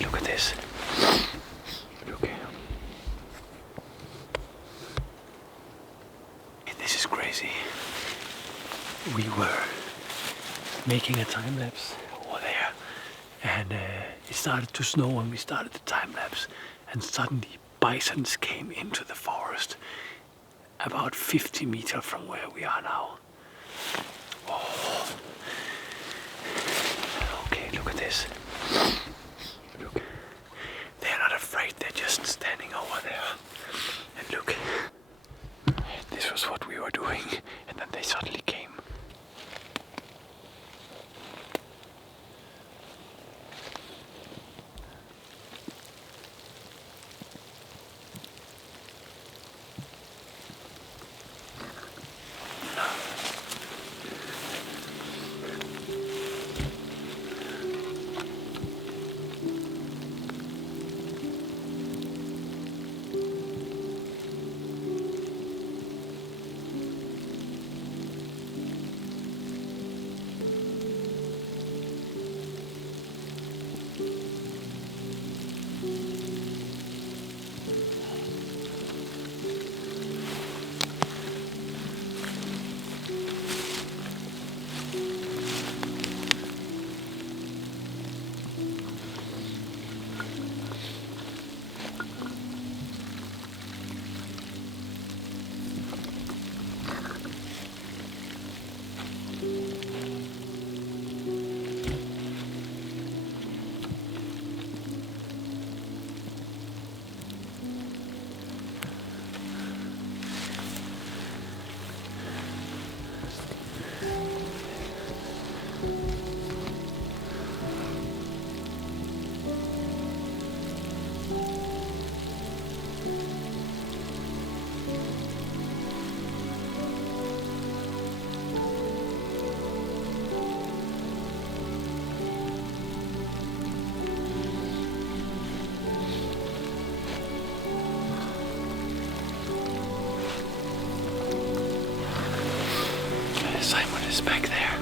look at this. Look. This is crazy. We were making a time lapse over there, and it started to snow when we started the time lapse, and suddenly bisons came into the forest about 50 meters from where we are now. Oh. Okay, look at this. Look. They're not afraid, they're just standing over there. And look. This was what we were doing, and then they suddenly came. Simon is back there.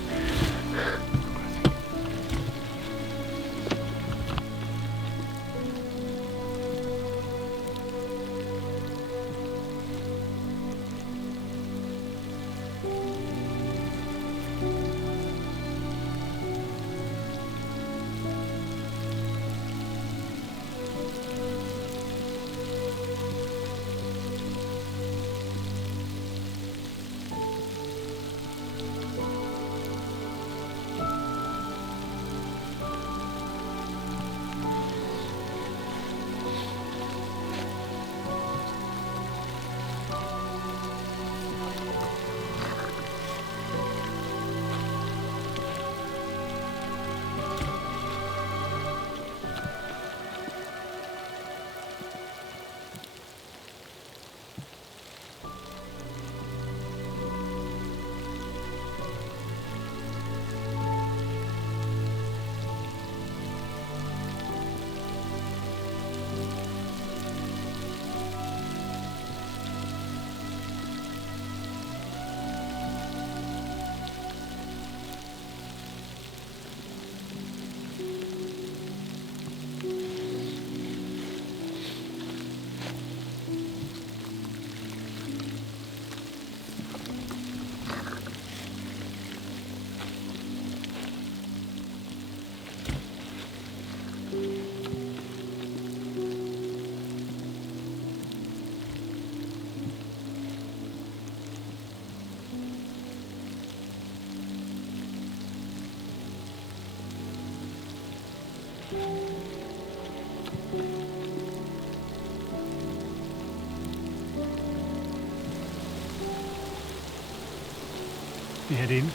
We head in.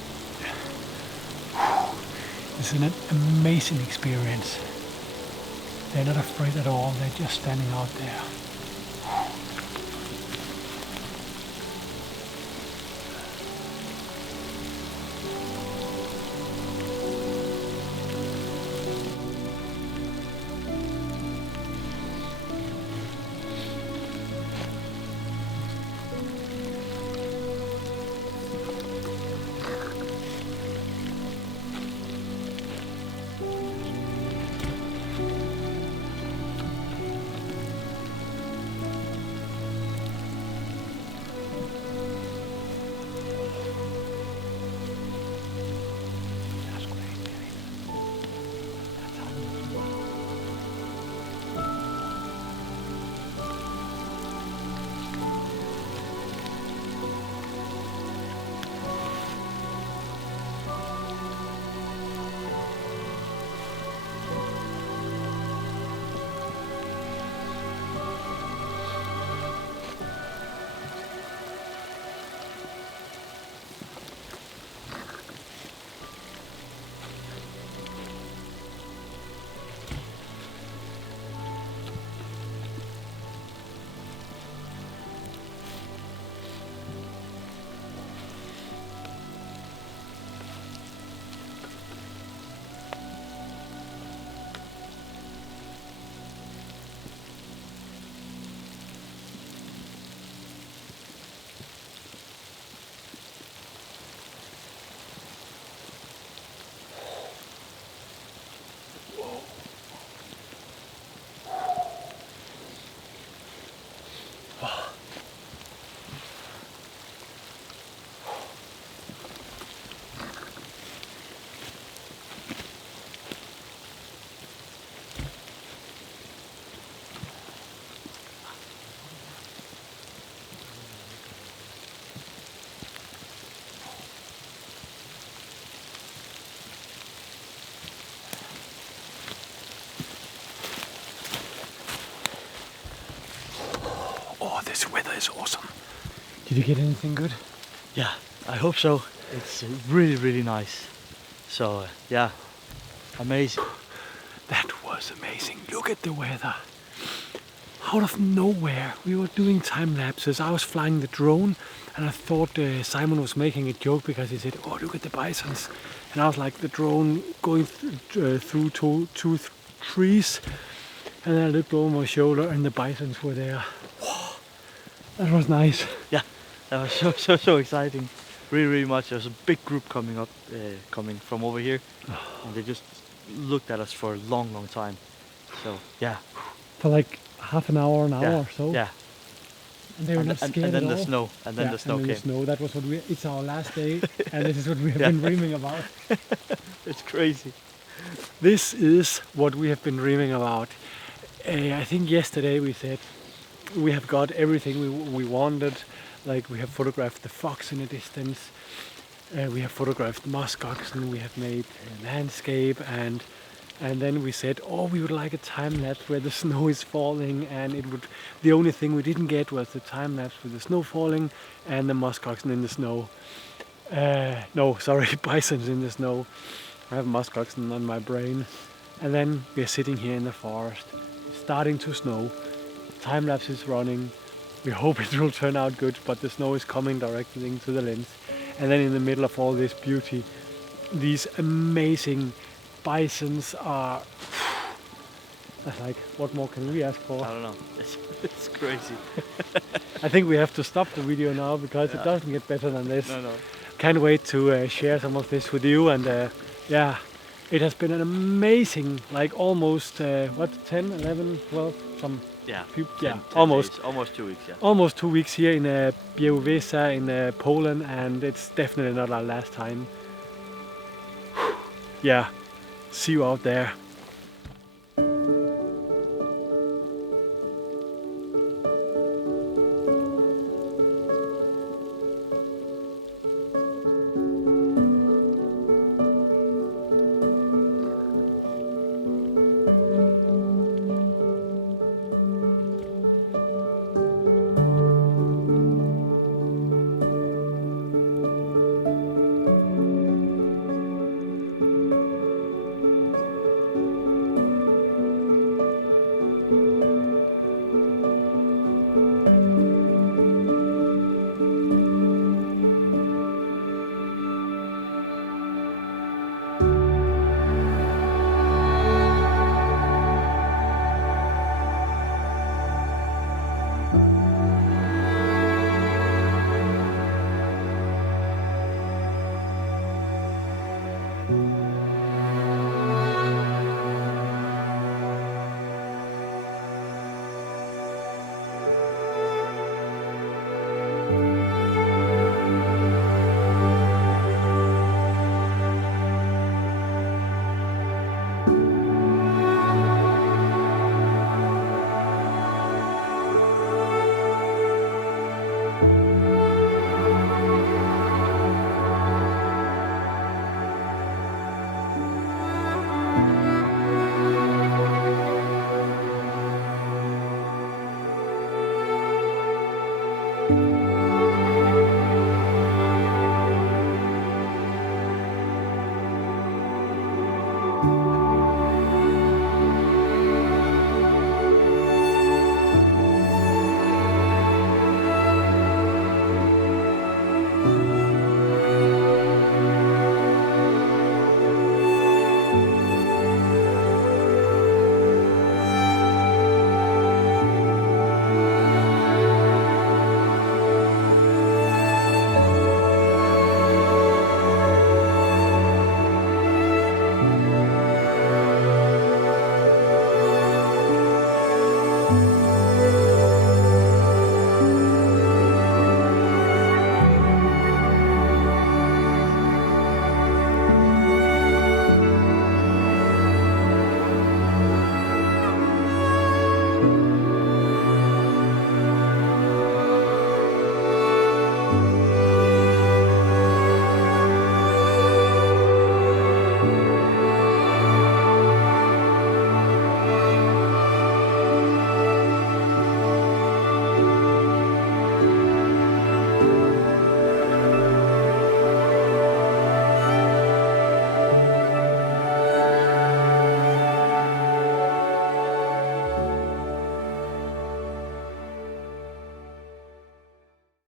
It's an amazing experience. They're not afraid at all, they're just standing out there. is awesome. Did you get anything good? Yeah, I hope so. It's really, really nice. So yeah, amazing. That was amazing. Look at the weather. Out of nowhere, we were doing time lapses. I was flying the drone, and I thought Simon was making a joke because he said, "Oh, look at the bisons," and I was like the drone going through two trees, and then I looked over my shoulder, and the bisons were there. Whoa, that was nice. Yeah, that was so exciting. Really, really much. There was a big group coming from over here, and they just looked at us for a long, long time. So yeah. For like half an hour Yeah, or so. yeah. And they were not scared and then at the all. snow, and then the snow and then came. the snow. That was what it's our last day, and this is what we have Yeah. been dreaming about. It's crazy. This is what we have been dreaming about. I think yesterday we said we have got everything we wanted. Like we have photographed the fox in the distance. We have photographed musk oxen. We have made a landscape, and then we said, oh, we would like a time lapse where the snow is falling, and it would. The only thing we didn't get was the time lapse with the snow falling and the musk oxen in the snow. No, sorry, bisons in the snow. I have musk oxen on my brain. And then we're sitting here in the forest, starting to snow. Time lapse is running. We hope it will turn out good, but the snow is coming directly into the lens. And then in the middle of all this beauty, these amazing bisons are. Like, what more can we ask for? I don't know. It's crazy. I think we have to stop the video now because it doesn't get better than this. No. Can't wait to share some of this with you, and yeah, it has been an amazing, like almost 10, 11, 12, some Yeah. few, 10 almost days, almost 2 weeks. Yeah. almost 2 weeks here in Białowieża in Poland, and it's definitely not our last time. Yeah, see you out there.